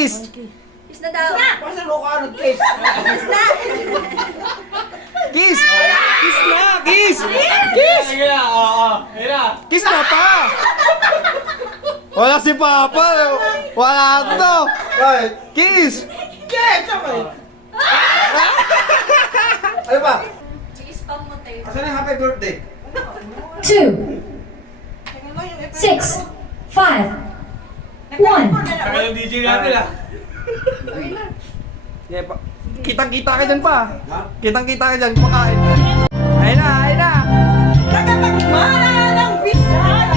Kiss! Kiss na daw. Pasa mo ka nag-kiss. Kiss na. Kiss! Kiss na! Kiss! Kiss! Kiss na pa! Wala si Papa! Wala to! Bakit? Kiss! Kiss! Ano ba? Sige, spam mo tayo. Asan yung happy birthday? 2, 6, 5, 1. Tagal yung DJ natin ah. Yeah, pa. Kitang-kita ka dyan pa. Kitang-kita ka dyan, pakain. Ayun na, ayun na. Nagkapagmana ng visa.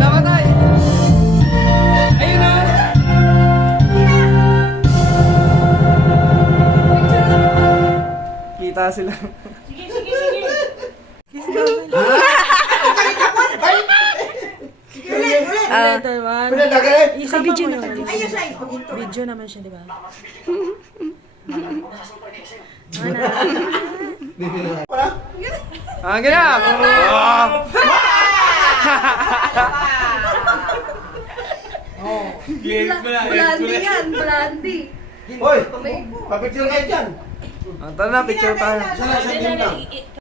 Namatay. Ayun na. Kita sila. Pinadagalit! Sa video naman. Ayun siya. Video naman siya, di ba? Ah, ganyan. Galit mo na. Blondie yan, blondie. Hoy! Papicture kayo dyan! Tara na, picture tayo. Sana sa gym lang.